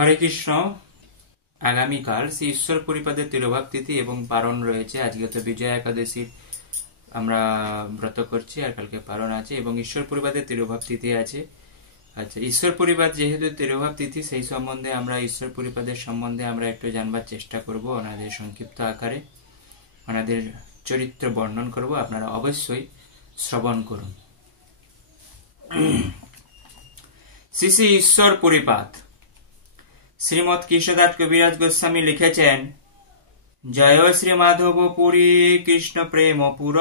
হরে কৃষ্ণ। আগামীকাল শ্রী ঈশ্বর পরিপাদের তিরোভাব তিথি এবং পারণ রয়েছে। আজকে তো বিজয়া একাদশীর আমরা ব্রত করছি, আর কালকে পারণ আছে এবং ঈশ্বর পরিপাদের তিরোভাব তিথি আছে। আচ্ছা, ঈশ্বর পরিপাদ যেহেতু তিরোভাব তিথি, সেই সম্বন্ধে আমরা ঈশ্বর পরিপাদের সম্বন্ধে আমরা একটু জানবার চেষ্টা করব। ওনাদের সংক্ষিপ্ত আকারে ওনাদের চরিত্র বর্ণন করব, আপনারা অবশ্যই শ্রবণ করুন। শ্রী শ্রী ঈশ্বর পরিপাদ। শ্রীমৎ কৃষ্ণদাস কবিরাজ গোস্বামী লিখেছেন, জয় শ্রী মাধব পুরী কৃষ্ণ প্রেম পুর,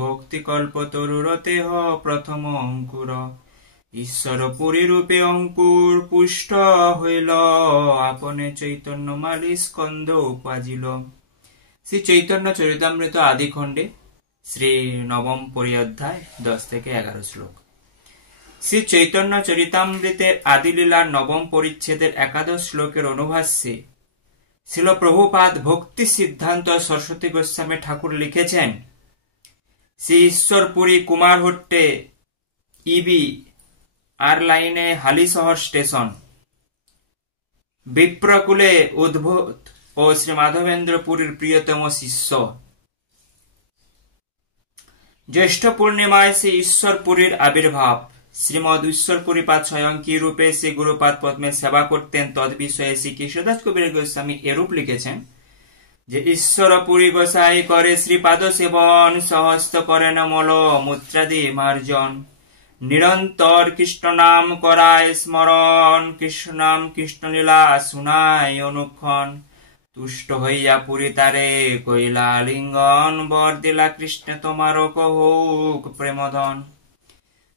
ভক্তি কল্প তরুরতেহ প্রথম অঙ্কুর। ঈশ্বর পুরী রূপে অঙ্কুর পুষ্ট হইল, আপনে চৈতন্য মালি স্কন্ধ উপাজিল। শ্রী চৈতন্য চরিতামৃত আদি খণ্ডে শ্রী নবম পরিঅধ্যায় 10 থেকে 11 শ্লোক। শ্রী চৈতন্য চরিতামৃতের আদিলীলার নবম পরিচ্ছেদের 11 শ্লোকের অনুভাষ্যে শিল প্রভুপাদ ভক্তি সিদ্ধান্ত সরস্বতী গোস্বামী ঠাকুর লিখেছেন, শ্রী ঈশ্বরপুরী কুমারহট্টে ইবি আর লাইনে হালিশহর স্টেশন বিপ্রকুলে উদ্ভূত ও শ্রী মাধবেন্দ্র পুরীর প্রিয়তম শিষ্য। জ্যৈষ্ঠ পূর্ণিমায় শ্রী ঈশ্বরপুরীর আবির্ভাব। শ্রীমদ ঈশ্বরপুরীপাদ স্বয়ং কি রূপে শ্রী গুরুপাদ পদ্মে সেবা করতেন তদ বিষয়ে শ্রী কৃষ্ণদাস কবিরাজ গোস্বামী এরূপ লিখেছেন যে, ঈশ্বরপুরী গোসাই করে শ্রীপাদ সেবন, সহস্ত করেন মল মূত্রাদি মার্জন, নিরন্তর কৃষ্ণ নাম করায় স্মরণ, কৃষ্ণ নাম কৃষ্ণ লীলা শুনায় অনুক্ষণ, তুষ্ট হইয়া পুরী তারে কইলা লিঙ্গন, বর দিলা কৃষ্ণ তোমার কহুক প্রেমধন।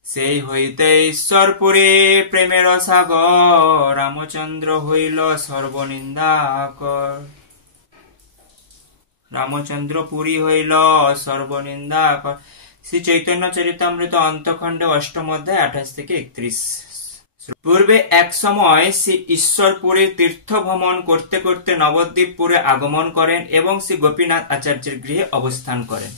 সেই হইতে ঈশ্বরপুরী প্রেমের সাগর, রামচন্দ্র হইল সর্বনিন্দাকর। রামচন্দ্র পুরী হইল সর্বনিন্দাকর। শ্রী চৈতন্য চরিতামৃত অন্তখণ্ডে 8ম অধ্যায় 28 থেকে 31। পূর্বে এক সময় শ্রী ঈশ্বরপুরীর তীর্থ ভ্রমণ করতে করতে নবদ্বীপপুরে আগমন করেন এবং শ্রী গোপীনাথ আচার্যের গৃহে অবস্থান করেন।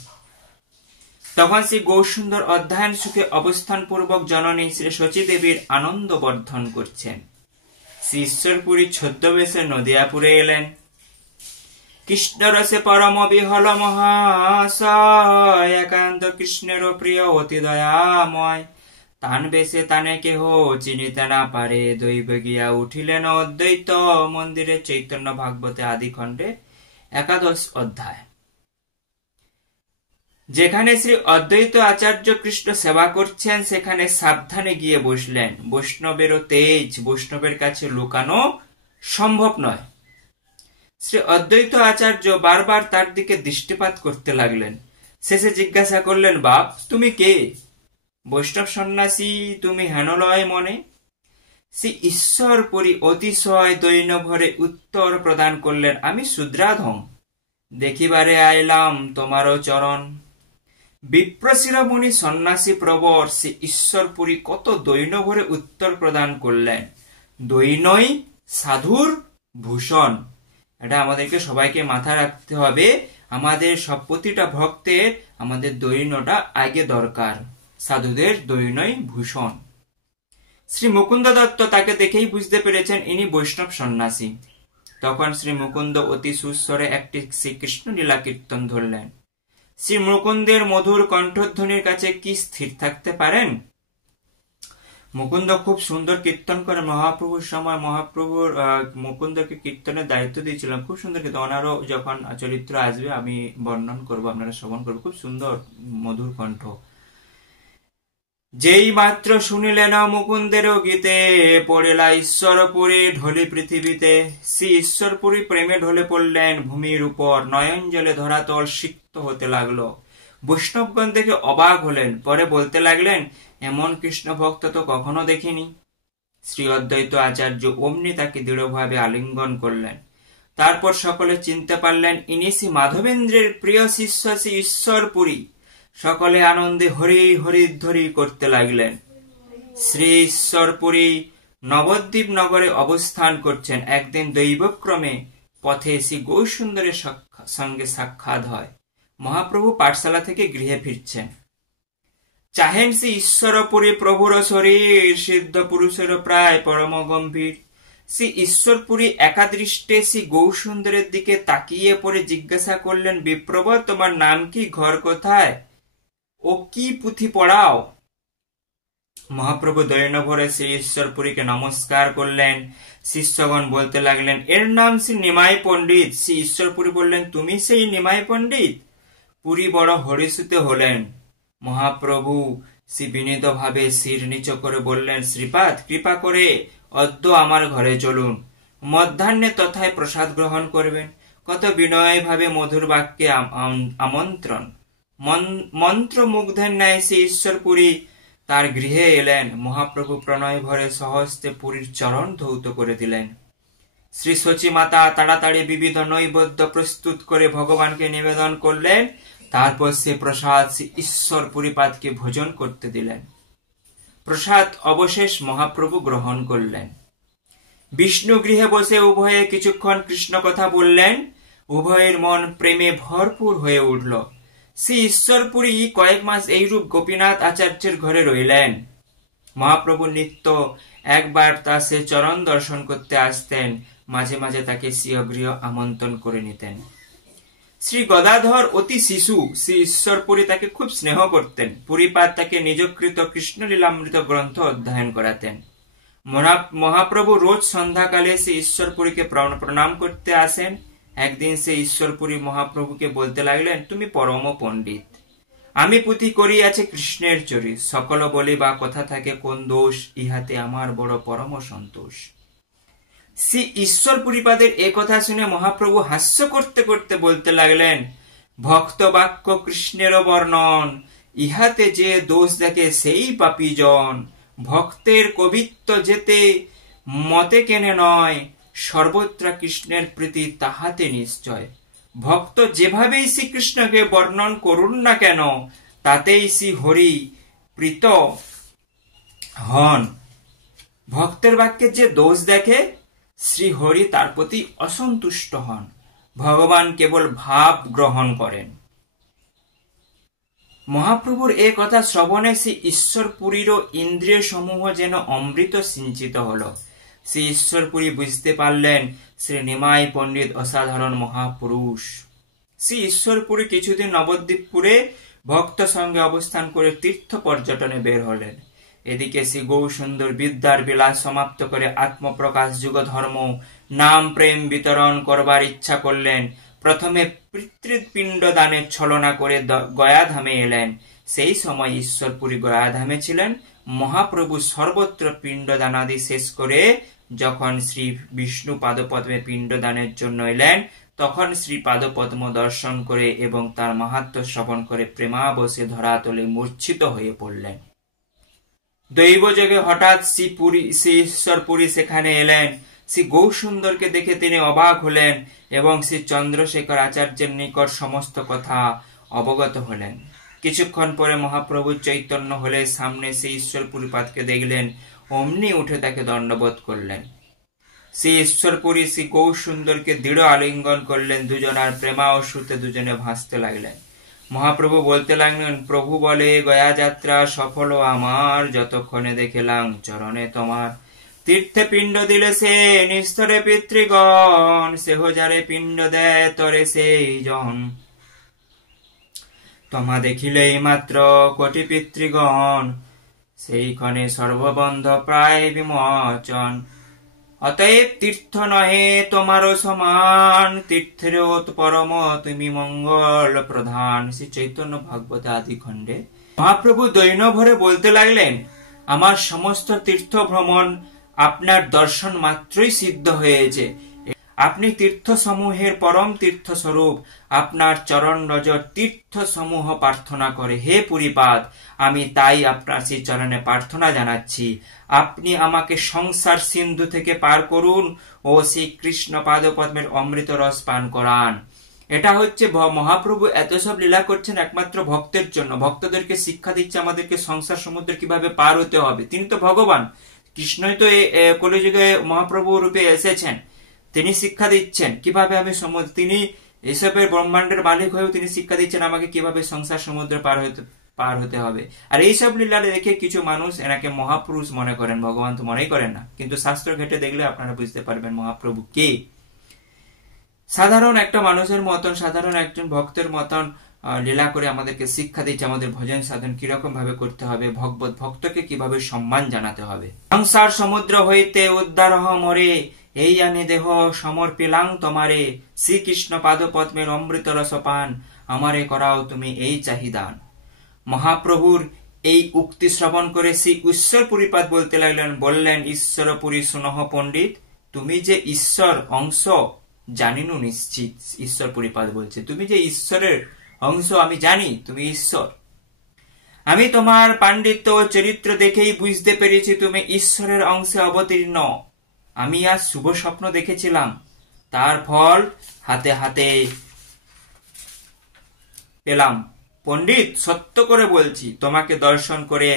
তখন শ্রী গৌরসুন্দর অধ্যয়ন সুখে অবস্থান পূর্বক জননী শ্রী শচী দেবীর আনন্দ বর্ধন করছেন। শ্রী ঈশ্বরপুরী ছদ্মবেশে নদিয়াপুরে এলেন। কৃষ্ণরসে পরম বিহল মহাশয়, একান্ত কৃষ্ণের প্রিয় অতি দয়াময়, তান বেশে তানে কেহ চিনিতে না পারে, দৈব গিয়া উঠিলেন অদ্বৈত মন্দিরে। চৈতন্য ভাগবতে আদি খণ্ডে 11 অধ্যায়। যেখানে শ্রী অদ্বৈত আচার্য কৃষ্ণ সেবা করছেন সেখানে সাবধানে গিয়ে বসলেন। বৈষ্ণবেরও তেজ বৈষ্ণবের কাছে লুকানো সম্ভব নয়। শ্রী অদ্বৈত আচার্য বারবার তার দিকে দৃষ্টিপাত করতে লাগলেন। শেষে জিজ্ঞাসা করলেন, বাপ তুমি কে? বৈষ্ণব সন্ন্যাসী তুমি হেনলয় মনে? শ্রী ঈশ্বরপুরী অতিশয় দৈন্য ভরে উত্তর প্রদান করলেন, আমি শূদ্রাধম, দেখিবারে আইলাম তোমারও চরণ। বিপ্রশিরোমণি সন্ন্যাসী প্রবর শ্রী ঈশ্বরপুরী কত দৈন্য ভরে উত্তর প্রদান করলেন। দৈন্যই সাধুর ভূষণ। এটা আমাদেরকে সবাইকে মাথায় রাখতে হবে। আমাদের সব প্রতিটা ভক্তের আমাদের দৈন্যটা আগে দরকার। সাধুদের দৈন্যই ভূষণ। শ্রী মুকুন্দ দত্ত তাকে দেখেই বুঝতে পেরেছেন ইনি বৈষ্ণব সন্ন্যাসী। তখন শ্রী মুকুন্দ অতি সুস্বরে একটি শ্রীকৃষ্ণ লীলা কীর্তন ধরলেন। শ্রী মুকুন্দের মধুর কণ্ঠধ্বনির কাছে কি স্থির থাকতে পারেন? মুকুন্দ খুব সুন্দর কীর্তন করে। মহাপ্রভুর সময় মহাপ্রভুর মুকুন্দকে কীর্তনের দায়িত্ব দিয়েছিলাম। খুব সুন্দর কীর্তন। ওনারও যখন চরিত্র আসবে আমি বর্ণন করব, আপনারা শ্রবণ করবো। খুব সুন্দর মধুর কণ্ঠ। যেই মাত্র শুনিলেন মুকুন্দেরও গীতে, পড়িলা ঈশ্বরপুরী ঢলি পৃথিবীতে। শ্রী ঈশ্বরপুরী প্রেমে ঢলে পড়লেন ভূমির উপর। নয়ন জলে ধরাতল সিক্ত হতে লাগলো। বৈষ্ণবগণ দেখে অবাক হলেন। পরে বলতে লাগলেন, এমন কৃষ্ণ ভক্ত তো কখনো দেখিনি। শ্রী অদ্বৈত আচার্য অমনি তাকে দৃঢ়ভাবে আলিঙ্গন করলেন। তারপর সকলে চিনতে পারলেন ইনি শ্রী মাধবেন্দ্রের প্রিয় শিষ্য শ্রী ঈশ্বরপুরী। সকলে আনন্দে হরি হরিধ্বরি করতে লাগলেন। শ্রী ঈশ্বরপুরী নবদ্বীপ নগরে অবস্থান করছেন। একদিন দৈবক্রমে পথে শ্রী গৌরসুন্দরের সঙ্গে সাক্ষাৎ হয়। মহাপ্রভু পাঠশালা থেকে গৃহে ফিরছেন। চাহেন শ্রী ঈশ্বরপুরী প্রভুর শরীর, সিদ্ধ পুরুষের প্রায় পরম গম্ভীর। শ্রী ঈশ্বরপুরী একাদৃষ্টে শ্রী গৌরসুন্দরের দিকে তাকিয়ে পড়ে জিজ্ঞাসা করলেন, বিপ্রবর, তোমার নাম কি, ঘর কোথায় ও কি পুঁথি পড়াও? মহাপ্রভু দৈন্য ভরে শ্রী ঈশ্বরপুরীকে নমস্কার করলেন। শিষ্যগণ বলতে লাগলেন, এর নাম শ্রী নিমাই পণ্ডিত। শ্রী ঈশ্বরপুরী বললেন, তুমি সেই নিমাই পণ্ডিত? পুরী বড় হরিসুত হলেন। মহাপ্রভু শ্রী বিনীত ভাবে শির নিচ করে বললেন, শ্রীপাদ, কৃপা করে অদ্য আমার ঘরে চলুন, মধ্যাহ্নে তথায় প্রসাদ গ্রহণ করবেন। কত বিনয় ভাবে মধুর বাক্যে আমন্ত্রণ। মন্ত্রমুগ্ধের ন্যায় শ্রী ঈশ্বরপুরী তার গৃহে এলেন। মহাপ্রভু প্রণয় ভরে সহস্তে পুরীর চরণ ধৌত করে দিলেন। শ্রী সচী মাতা তাড়াতাড়ি বিবিধ নৈবেদ্য প্রস্তুত করে ভগবানকে নিবেদন করলেন। তারপর সে প্রসাদ শ্রী ঈশ্বরপুরীপাদকে ভোজন করতে দিলেন। প্রসাদ অবশেষ মহাপ্রভু গ্রহণ করলেন। বিষ্ণু গৃহে বসে উভয়ে কিছুক্ষণ কৃষ্ণ কথা বললেন। উভয়ের মন প্রেমে ভরপুর হয়ে উঠল। শ্রী ঈশ্বরপুরী কয়েক মাস এইরূপ গোপীনাথ আচার্যের ঘরে রইলেন। মহাপ্রভু নিত্য একবার তা সে চরণ দর্শন করতে আসতেন। মাঝে মাঝে তাকে স্বীয় গৃহ আমন্ত্রণ করে নিতেন। শ্রী গদাধর অতি শিশু। শ্রী ঈশ্বরপুরী তাকে খুব স্নেহ করতেন। পুরীপাদ তাকে নিজকৃত কৃষ্ণলীলামৃত গ্রন্থ অধ্যয়ন করাতেন। মহাপ্রভু রোজ সন্ধ্যাকালে শ্রী ঈশ্বরপুরীকে প্রণাম করতে আসেন। একদিন সে ঈশ্বরপুরী মহাপ্রভুকে বলতে লাগলেন, তুমি পরম পণ্ডিত, আমি পুঁথি করিয়াছি কৃষ্ণের চরিত, সকল বলি বা কথা থাকে কোন দোষ, ইহাতে আমার বড় পরম সন্তোষ। শ্রী ঈশ্বরপুরীপাদের এ কথা শুনে মহাপ্রভু হাস্য করতে করতে বলতে লাগলেন, ভক্ত বাক্য কৃষ্ণের বর্ণন, ইহাতে যে দোষ দেখে সেই পাপী জন। ভক্তের কবিত্ব যেতে মতে কেনে নয়, সর্বত্র কৃষ্ণের প্রীতি তাহাতে নিশ্চয়। ভক্ত যেভাবেই শ্রীকৃষ্ণকে বর্ণন করুন না কেন, তাতেই শ্রী হরি প্রীত হন। ভক্তের বাক্যে যে দোষ দেখে, শ্রী হরি তার প্রতি অসন্তুষ্ট হন। ভগবান কেবল ভাব গ্রহণ করেন। মহাপ্রভুর এ কথা শ্রবণে শ্রী ঈশ্বরপুরীরও ইন্দ্রিয় সমূহ যেন অমৃত সিঞ্চিত হল। শ্রী ঈশ্বরপুরী বুঝতে পারলেন শ্রী নিমাই পণ্ডিত অসাধারণ মহাপুরুষ। শ্রী ঈশ্বরপুরী কিছুদিন নবদ্বীপপুরে ভক্ত সঙ্গে অবস্থান করে তীর্থ পর্যটনে বের হলেন। এদিকে শ্রী গৌরসুন্দর বিদ্যার বিলাস সমাপ্ত করে আত্মপ্রকাশ যুগ ধর্ম নাম প্রেম বিতরণ করবার ইচ্ছা করলেন। প্রথমে পিতৃপিণ্ড দানের ছলনা করে গয়াধামে এলেন। সেই সময় ঈশ্বরপুরী গয়াধামে ছিলেন। মহাপ্রভু সর্বত্র পিণ্ডদানাদি শেষ করে যখন শ্রী বিষ্ণু পাদপদ্মে পিণ্ডদানের জন্য এলেন, তখন শ্রী পাদপদ্ম দর্শন করে এবং তার মাহাত্ম্য শ্রবণ করে প্রেমাবশে ধরাতলে মূর্ছিত হয়ে পড়লেন। দৈবযোগে হঠাৎ শ্রী ঈশ্বরপুরী সেখানে এলেন। শ্রী গৌরসুন্দরকে দেখে তিনি অবাক হলেন এবং শ্রী চন্দ্রশেখর আচার্যের নিকট সমস্ত কথা অবগত হলেন। কিছুক্ষণ পরে মহাপ্রভু চৈতন্য হলে সামনে শ্রী ঈশ্বরপুরীপাদকে দেখলেন। অমনি উঠে তাকে দণ্ডবোধ করলেন। শ্রী ঈশ্বরপুরী শ্রী গৌরসুন্দরকে দৃঢ় আলিঙ্গন করলেন। দুজনার প্রেমাশ্রুতে দুজনে ভাসতে লাগলেন। মহাপ্রভু বলতে লাগলেন, প্রভু বলে, গয়া যাত্রা সফল আমার, যতক্ষণে দেখিলাম চরণে তোমার। তীর্থে পিণ্ড দিলে সে নিস্তরে পিতৃগণ, সেহ যারে পিণ্ড দেয় তরে সেই জন। তোমা দেখিলেই মাত্র কোটি পিতৃগণ, সেইক্ষণে সর্ববন্ধ প্রায় বিমোচন। অতএব তীর্থ নহে তোমারও সমান, তীর্থের পরম তুমি মঙ্গল প্রধান। শ্রী চৈতন্য ভাগবত আদি খণ্ডে মহাপ্রভু দৈন্য ভরে বলতে লাগলেন, আমার সমস্ত তীর্থ ভ্রমণ আপনার দর্শন মাত্রই সিদ্ধ হয়েছে। আপনি তীর্থ সমূহের পরম তীর্থ স্বরূপ। আপনার চরণ রজ তীর্থ সমূহ প্রার্থনা করে। হে পুরীপাদ, আমি তাই আপনার সেই চরণে প্রার্থনা জানাচ্ছি। আপনি আমাকে সংসার সিন্ধু থেকে পার করুন ও শ্রী কৃষ্ণ পাদপদ্মের অমৃত রস পান করান। এটা হচ্ছে মহাপ্রভু এত সব লীলা করছেন একমাত্র ভক্তের জন্য। ভক্তদেরকে শিক্ষা দিচ্ছে আমাদেরকে সংসার সমুদ্র কিভাবে পার হতে হবে। তিনি তো ভগবান, কৃষ্ণই তো কলিযুগে মহাপ্রভু রূপে এসেছেন। তিনি শিক্ষা দিচ্ছেন কিভাবে আমি তিনি এসবের ব্রহ্মাণ্ডের মালিক হয়েও তিনি শিক্ষা দিচ্ছেন আমাকে কিভাবে সংসার সমুদ্র পার হতে পার হতে হবে। আর এইসব লীলা দেখে কিছু মানুষ এনাকে মহাপুরুষ মনে করেন, ভগবান তো মনেই করেন না, কিন্তু শাস্ত্র ঘেটে দেখলে আপনারা বুঝতে পারবেন মহাপ্রভু কে। সাধারণ একটা মানুষের মতন, সাধারণ একজন ভক্তের মতন লীলা করে আমাদেরকে শিক্ষা দিচ্ছে আমাদের ভজন সাধন কিরকম ভাবে করতে হবে, ভগবত ভক্তকে কিভাবে সম্মান জানাতে হবে। সংসার সমুদ্র হইতে উদ্ধার মরে, এই আমি দেহ সমর্পিলাং তোমারে, শ্রীকৃষ্ণ পাদপদ্মের অমৃত রসপান, আমারে করাও তুমি এই চাহিদান। মহাপ্রভুর এই উক্তি শ্রবণ করে শ্রী ঈশ্বরপুরীপাদ বলতে লাগলেন, বললেন, ঈশ্বরপুরী সুনহ পণ্ডিত, তুমি যে ঈশ্বর অংশ জানিনু নিশ্চিত। ঈশ্বরপুরীপাদ বলছে, তুমি যে ঈশ্বরের অংশ আমি জানি, তুমি ঈশ্বর। আমি তোমার পাণ্ডিত্য ও চরিত্র দেখেই বুঝতে পেরেছি তুমি ঈশ্বরের অংশে অবতীর্ণ। আমি আজ শুভ স্বপ্ন দেখেছিলাম, তার ফল হাতে হাতে পেলাম। পণ্ডিত, সত্য করে বলছি, তোমাকে দর্শন করে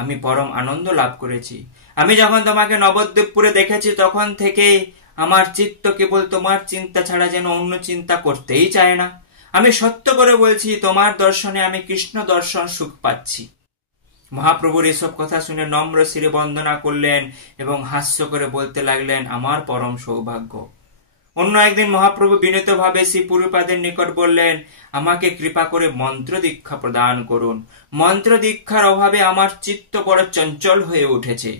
আমি পরম আনন্দ লাভ করেছি। আমি যখন তোমাকে নবদ্বীপপুরে দেখেছি তখন থেকে আমার চিত্ত কেবল তোমার চিন্তা ছাড়া যেন অন্য চিন্তা করতেই চায় না। আমি সত্য করে বলছি, তোমার দর্শনে আমি কৃষ্ণ দর্শন সুখ পাচ্ছি। মহাপ্রভুর এসব কথা শুনে নম্র শিরে বন্দনা করলেন এবং হাস্য করে বলতে লাগলেন, আমার পরম সৌভাগ্য। অন্য একদিন মহাপ্রভু বিনীত ভাবে শ্রী পুরীপাদের নিকট বললেন, আমাকে কৃপা করে মন্ত্র দীক্ষা প্রদান করুন। মন্ত্র দীক্ষার অভাবে আমার চিত্ত বড় চঞ্চল হয়ে উঠেছে।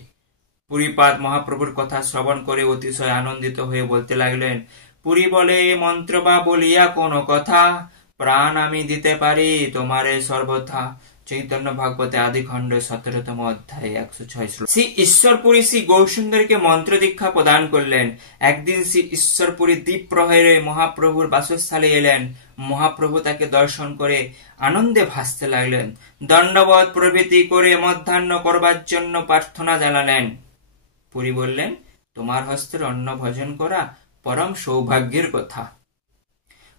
পুরীপাদ মহাপ্রভুর কথা শ্রবণ করে অতিশয় আনন্দিত হয়ে বলতে লাগলেন, পুরী বলে, মন্ত্র বা বলিয়া কোন কথা, প্রাণ আমি দিতে পারি তোমারে সর্বথা। চৈতন্য ভাগবতে আদি খণ্ড 17তম অধ্যায় 106 শ্লোক। শ্রী ঈশ্বরপুরী শ্রী গৌরসুন্দরকে মন্ত্র দীক্ষা প্রদান করলেন। একদিন শ্রী ঈশ্বরপুরী দ্বীপ প্রহরে মহাপ্রভুর বাসস্থলে এলেন। মহাপ্রভু তাকে দর্শন করে আনন্দে ভাসতে লাগলেন। দণ্ডবত প্রভৃতি করে মধ্যাহ্ন করবার জন্য প্রার্থনা জানালেন। পুরী বললেন, তোমার হস্তের অন্ন ভোজন করা পরম সৌভাগ্যের কথা।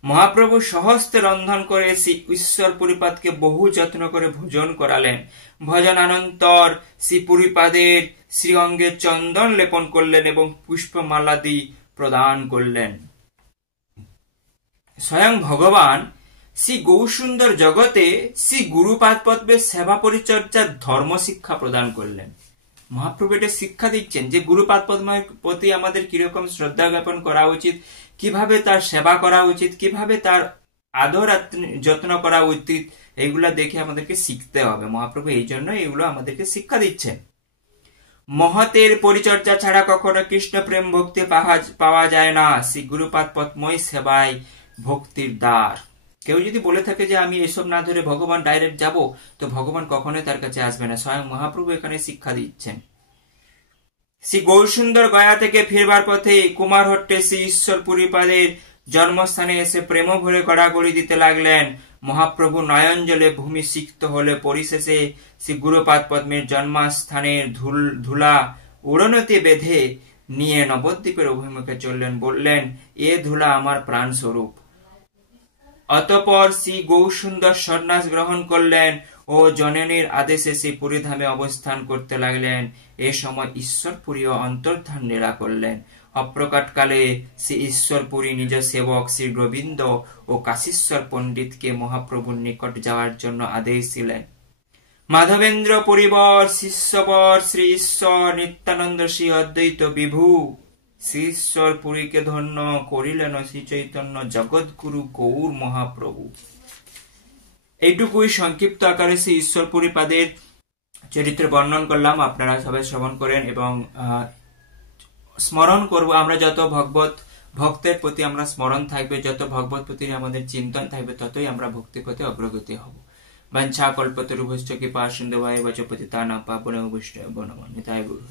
মহাপ্রভু সহস্তে রন্ধন করে শ্রী ঈশ্বর পুরীপাদকে বহু যত্ন করে ভোজন করালেন। ভোজনানন্তর শ্রী পুরীপাদের শ্রী অঙ্গে চন্দন লেপন করলেন এবং পুষ্পমালাদি প্রদান করলেন। স্বয়ং ভগবান শ্রী গৌরসুন্দর জগতে শ্রী গুরুপাদ পদ্মের সেবা পরিচর্যার ধর্ম শিক্ষা প্রদান করলেন। মহাপ্রভু এটা শিক্ষা দিচ্ছেন যে গুরুপাদ পদ্মের প্রতি আমাদের কিরকম শ্রদ্ধা জ্ঞাপন করা উচিত, কিভাবে তার সেবা করা উচিত, কিভাবে তার আদর যত্ন করা উচিত, এইগুলা দেখে আমাদেরকে শিখতে হবে। মহাপ্রভু এই জন্য এগুলো আমাদেরকে শিক্ষা দিচ্ছেন। মহতের পরিচর্যা ছাড়া কখনো কৃষ্ণ প্রেম ভক্তি পাওয়া যায় না। শ্রী গুরুপাদ পদ্মই সেবায় ভক্তির দ্বার। কেউ যদি বলে থাকে যে আমি এসব না ধরে ভগবান ডাইরেক্ট যাব, তো ভগবান কখনোই তার কাছে আসবে না। স্বয়ং মহাপ্রভু এখানে শিক্ষা দিচ্ছেন। শ্রী গৌরসুন্দর গয়া থেকে ফিরবার পথে কুমারহট্টে শ্রী ঈশ্বর পুরীপাদের জন্মস্থানে এসে প্রেম ভরে গড়াগড়ি দিতে লাগলেন। মহাপ্রভু নয়ন জলে ভূমি সিক্ত হলে পরিশেষে শ্রী গুরুপাদ পদ্মের জন্মস্থানের ধুলা উড়নতে বেঁধে নিয়ে নবদ্বীপের অভিমুখে চললেন। বললেন, এ ধুলা আমার প্রাণ স্বরূপ। অতঃপর শ্রী গৌরসুন্দর সন্ন্যাস গ্রহণ করলেন ও জননীর আদেশে শ্রী পুরীধামে অবস্থান করতে লাগলেন। এ সময় ঈশ্বরপুরীও অন্তর্ধান লীলা করলেন। অপ্রকাটকালে শ্রী ঈশ্বরপুরী নিজ সেবক শ্রী গোবিন্দ ও কাশীশ্বর পণ্ডিতকে মহাপ্রভুর নিকট যাওয়ার জন্য আদেশ দিলেন। মাধবেন্দ্র পরিবর শিষ্যবর শ্রী ঈশ্বর নিত্যানন্দ শ্রী অদ্বৈত বিভু শ্রী ঈশ্বর পুরীকে ধন্য করিলেন শ্রী চৈতন্য জগৎগুরু গৌর মহাপ্রভু। এইটুকুই সংক্ষিপ্ত আকারে শ্রী ঈশ্বর পুরীপাদের চরিত্র বর্ণন করলাম। আপনারা সবাই শ্রবণ করেন এবং স্মরণ করব। আমরা যত ভক্তের প্রতি আমরা স্মরণ থাকবে, যত ভগবত প্রতি আমাদের চিন্তন থাকবে, ততই আমরা ভক্তি পথে অগ্রগতি হব। বাঞ্ছা কল্পতরুভশ্চ কৃপা সিন্ধুভ্যেব চ পতিতানাং পাবনেভ্যশ্চ নমো নিতাই গুরু।